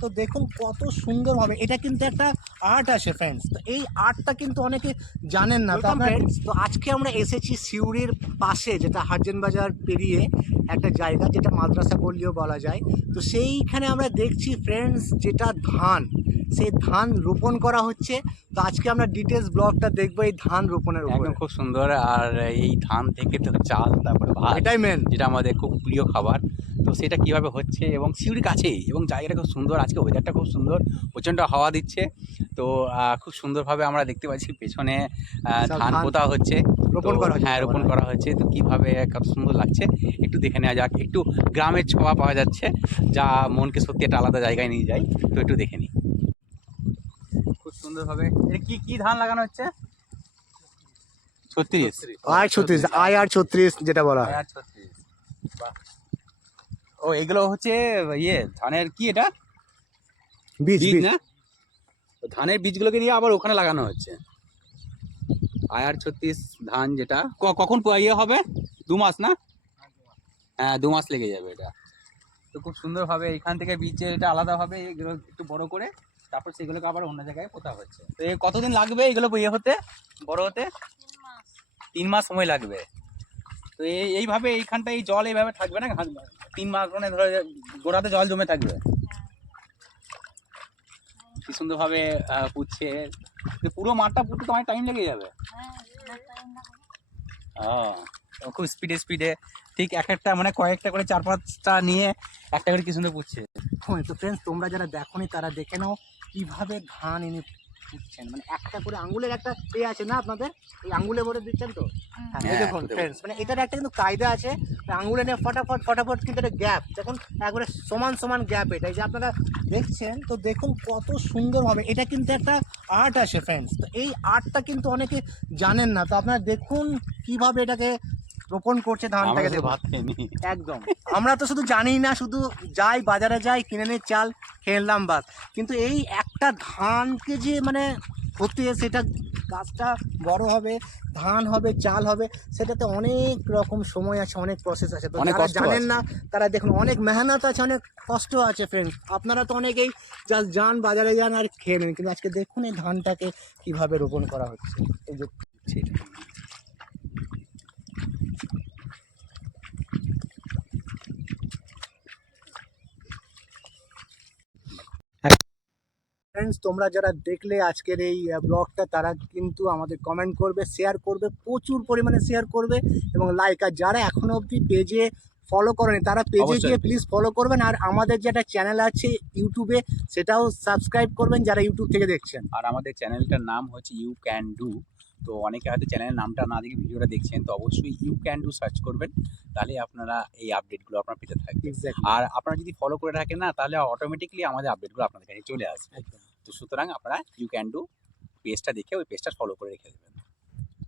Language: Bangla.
তো দেখুন কত সুন্দর সুন্দরভাবে এটা কিন্তু একটা আর্ট আছে ফ্রেন্ডস তো এই আর্টটা কিন্তু অনেকে জানেন না। তো ফ্রেন্ডস তো আজকে আমরা এসেছি সিউড়ির পাশে যেটা হারজেন বাজার পেরিয়ে একটা জায়গা যেটা মাদ্রাসা বললেও বলা যায়। তো সেইখানে আমরা দেখছি ফ্রেন্ডস যেটা ধান। সেই ধান রোপণ করা হচ্ছে। তো আজকে আমরা ডিটেলস ব্লগটা দেখব এই ধান রোপণের উপরে। একদম খুব সুন্দর। আর এই ধান থেকে তো চাল তারপরে ভাত এটাই মেন যেটা আমাদের খুব প্রিয় খাবার। তো সেটা কীভাবে হচ্ছে এবং সিউড়ি কাছেই এবং জায়গাটা খুব সুন্দর আজকে ওয়েদারটা খুব সুন্দর প্রচণ্ড হাওয়া দিচ্ছে। তো খুব সুন্দরভাবে আমরা দেখতে পাচ্ছি পেছনে ধান পোতা হচ্ছে। রোপণ করা হ্যাঁ রোপণ করা হচ্ছে। তো কীভাবে কত সুন্দর লাগছে একটু দেখে নেওয়া যাক। একটু গ্রামের ছোঁয়া পাওয়া যাচ্ছে যা মনকে সত্যি একটা আলাদা জায়গায় নিয়ে যায়। তো একটু দেখে নিই। খুব সুন্দরভাবে এটা কি কি ধান লাগানো হচ্ছে? ছত্রিশ। আর ছত্রিশ আই আর ছত্রিশ যেটা বলা হয়। আয়ার ছত্রিশ। বাহ। ও এগুলো হচ্ছে ইয়ে ধানের কি এটা? বীজ না? তো ধানের বীজগুলোকে নিয়ে আবার ওখানে লাগানো হচ্ছে। আয়ার ছত্রিশ ধান যেটা ক- কখন ইয়ে হবে? দু মাস না? হ্যাঁ দু মাস লেগে যাবে এটা। তো খুব সুন্দরভাবে এখান থেকে বীজের এটা আলাদাভাবে এগুলো একটু বড় করে তারপর সেগুলোকে আবার অন্য জায়গায় পোতা হচ্ছে। তো এ কতদিন লাগবে এগুলো ইয়ে হতে? বড় হতে? তিন মাস। সময় লাগবে। তো এই এইভাবে এইখানটা এই জল এইভাবে থাকবে না? ঘাস- তিন মানে ধরো গোড়াতে জল জমে থাকবে। কি সুন্দরভাবে পুঁতছে। পুরো মাঠটা পুঁততে তোমার টাইম লেগে যাবে। ও খুব স্পিডে স্পিডে ঠিক এক একটা মানে কয়েকটা করে চার পাঁচটা নিয়ে একটা করে কি সুন্দর হ্যাঁ, তো ফ্রেন্ডস তোমরা যারা দেখোনি তারা দেখে নাও কীভাবে ধান এনে পুঁতছেন মানে একটা করে আঙ্গুলের একটা এ আছে না আপনাদের? এই আঙ্গুলে ভরে দিচ্ছেন তো? হ্যাঁ, এই দেখুন। ফ্রেন্ডস মানে এটার একটা কিন্তু কায়দা আছে আঙ্গুলে নিয়ে ফটাফট ফটাফট কিন্তু একটা গ্যাপ দেখুন একবারে সমান সমান গ্যাপ এটা। এই যে আপনারা দেখছেন তো দেখুন কত সুন্দরভাবে এটা কিন্তু একটা আর্ট আছে ফ্রেন্ডস তো এই আর্টটা কিন্তু অনেকে জানেন না। তো আপনারা দেখুন কীভাবে এটাকে রোপণ করছে ধানটাকে ভাত একদম। আমরা তো শুধু জানি না শুধু যাই বাজারে যাই কিনে নিয়ে চাল খেলাম বাস কিন্তু এই একটা ধানকে যে মানে হতে সেটা গাছটা বড় হবে ধান হবে চাল হবে সেটাতে অনেক রকম সময় আছে অনেক প্রসেস আছে। তো যারা জানেন না তারা দেখুন অনেক মেহনত আছে অনেক কষ্ট আছে ফ্রেন্ডস আপনারা তো অনেকেই জাস্ট যান বাজারে যান আর খেয়ে নেন। কিন্তু আজকে দেখুন এই ধানটাকে কীভাবে রোপণ করা হচ্ছে। এই যে ফ্রেন্ডস তোমরা যারা দেখলে আজকের এই ব্লগটা তারা কিন্তু আমাদের কমেন্ট করবে শেয়ার করবে প্রচুর পরিমাণে শেয়ার করবে এবং লাইক আর যারা এখনও অবধি পেজে ফলো করেনি তারা পেজে। গিয়ে প্লিজ ফলো করবেন আর আমাদের যেটা চ্যানেল আছে ইউটিউবে সেটাও সাবস্ক্রাইব করবেন যারা ইউটিউব থেকে দেখছেন। আর আমাদের চ্যানেলটার নাম হচ্ছে ইউ ক্যান ডু তো অনেকে হয়তো চ্যানেলের নামটা না দেখে ভিডিওটা দেখছেন তো অবশ্যই ইউ ক্যান ডু সার্চ করবেন তাহলে আপনারা এই আপডেটগুলো আপনার পেতে থাকবে আর আপনারা যদি ফলো করে থাকেন না তাহলে অটোমেটিকলি আমাদের আপডেটগুলো আপনাদের কাছে চলে আসবে। তো সুতরাং আপনারা ইউ ক্যান ডু পেজটা দেখে ওই পেজটা ফলো করে রেখে দেবেন।